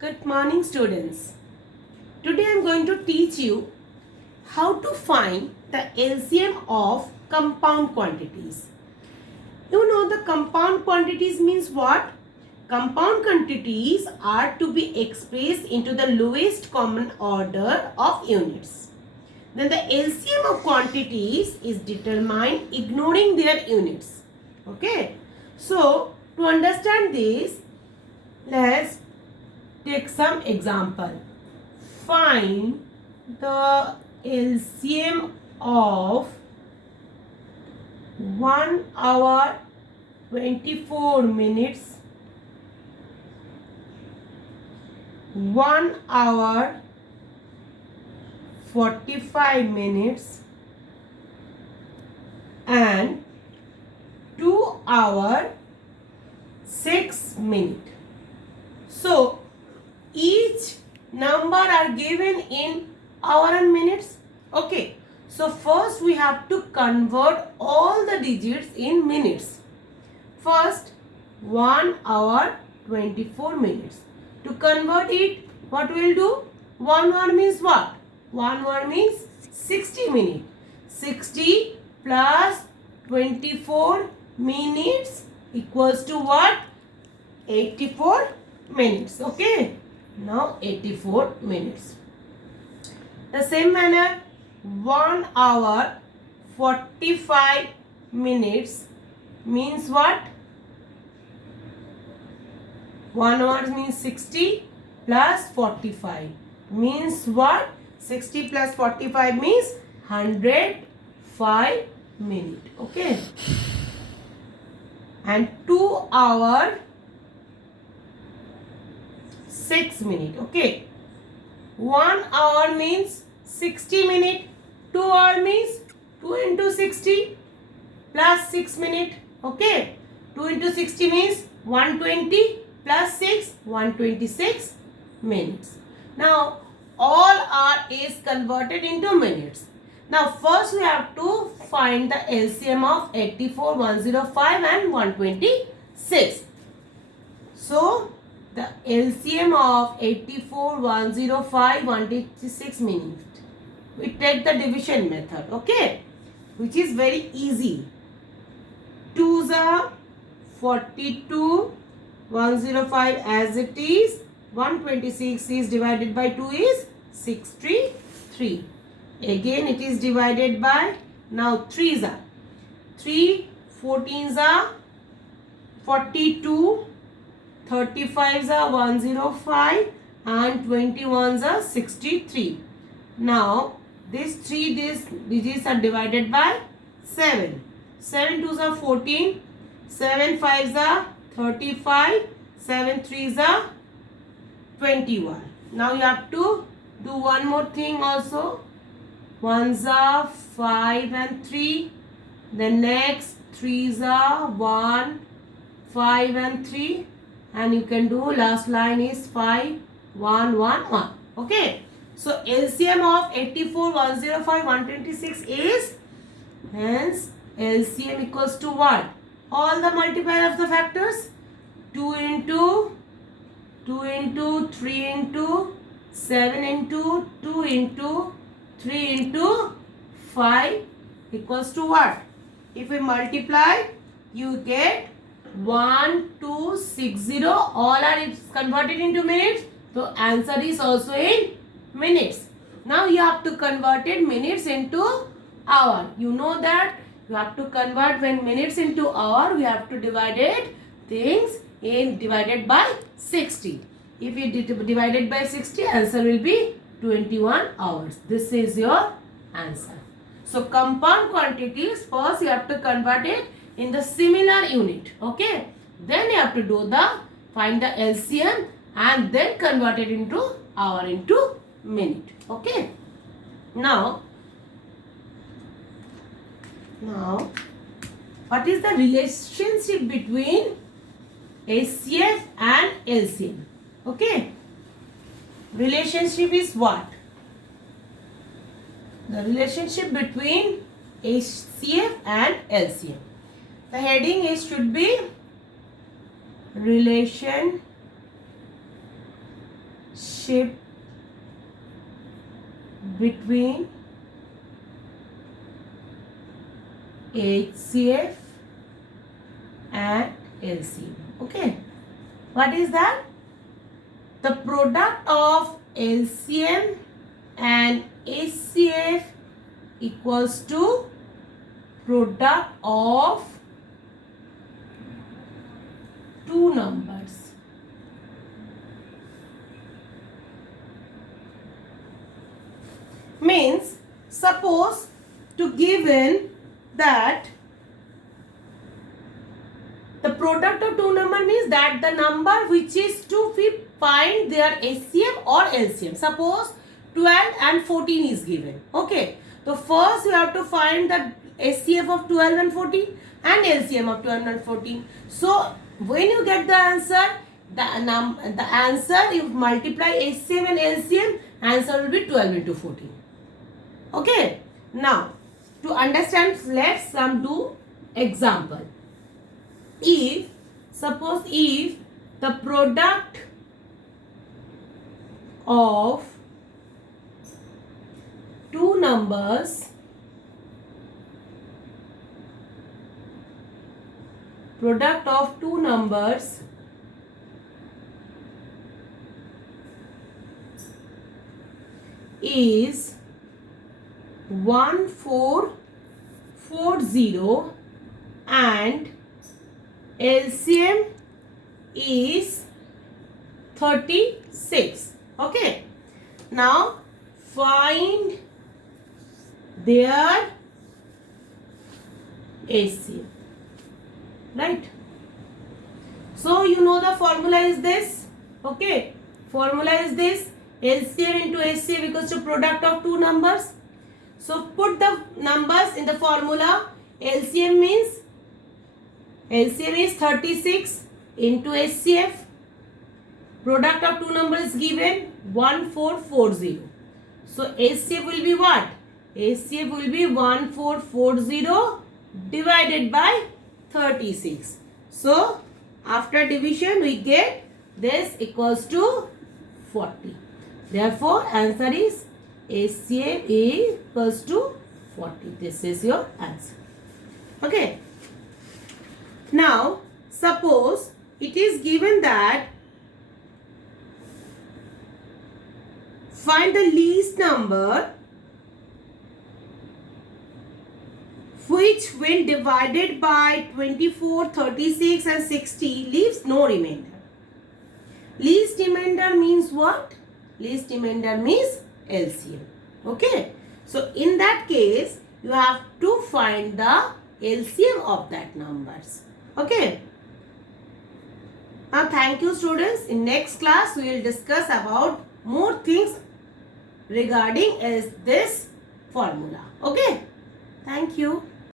Good morning, students. Today I am going to teach you how to find the LCM of compound quantities. You know the compound quantities means what? Compound quantities are to be expressed into the lowest common order of units. Then the LCM of quantities is determined ignoring their units. Okay. So to understand this, let's take some example. Find the LCM of 1 hour 24 minutes, 1 hour 45 minutes and 2 hour 6 minutes. So each number are given in hour and minutes. Okay, so first we have to convert all the digits in minutes. First 1 hour 24 minutes. To convert it, what we will do? 1 hour means what? 1 hour means 60 minutes. 60 plus 24 minutes equals to what? 84 minutes. Okay. Now 84 minutes. The same manner 1 hour 45 minutes means what? 1 hour means 60 plus 45 means what? 60 plus 45 means 105 minutes. Okay. And 2 hour 6 minutes. Okay. 1 hour means 60 minutes. 2 hour means 2 into 60 plus 6 minutes. Okay. 2 into 60 means 120 plus 6, 126 minutes. Now all R is converted into minutes. Now first we have to find the LCM of 84, 105 and 126. So the LCM of 84, 105, 126 minutes. We take the division method, okay, which is very easy. 2s are 42, 105 as it is, 126 is divided by 2 is 63. Again it is divided by, now 3s are 3, 14s are 42, 35s are 105 and 21s are 63. Now these digits are divided by 7. 7 2s are 14, 7 5s are 35, 7 3s are 21. Now you have to do one more thing also. 1s are 5 and 3. The next 3s are 1, 5 and 3. And you can do last line is 5, 1, 1, 1. Okay. So LCM of 84, 105, 126 is, hence LCM equals to what? All the multiplier of the factors. 2 into 3 into 7 into 2 into 3 into 5 equals to what? If we multiply, you get 1260. All are converted into minutes. So answer is also in minutes. Now you have to convert it minutes into hour. You know that you have to convert when minutes into hour. We have to divide it things in divided by 60. If you divided by 60, answer will be 21 hours. This is your answer. So compound quantities, first you have to convert it in the similar unit. Okay. Then you have to do find the LCM and then convert it into hour into minute. Okay. Now what is the relationship between HCF and LCM? Okay. Relationship is what? The relationship between HCF and LCM. The heading should be relation relationship between HCF and LCM. Okay, what is that? The product of LCM and HCF equals to product of two numbers. Means, suppose to given that the product of two number means that the number which is to we find their HCF or LCM. Suppose 12 and 14 is given. Okay. So first you have to find the HCF of 12 and 14 and LCM of 12 and 14. So when you get the answer, the answer, you multiply HCF and LCM, answer will be 12 into 14. Okay. Now to understand, let's do example. Suppose if the product of two numbers is 1440 and LCM is 36. Okay. Now find their HCF. Right. So you know the formula is this. Okay. Formula is this. LCM into HCF equals to product of two numbers. So put the numbers in the formula. LCM is 36 into HCF. Product of two numbers given 1440. So HCF will be what? HCF will be 1440 divided by 36. So after division we get this equals to 40. Therefore answer is HCF equals to 40. This is your answer. Okay. Now suppose it is given that find the least number which when divided by 24, 36 and 60 leaves no remainder. Least remainder means what? Least remainder means LCM. Okay. So in that case you have to find the LCM of that numbers. Okay. Now thank you students. In next class we will discuss about more things regarding this formula. Okay. Thank you.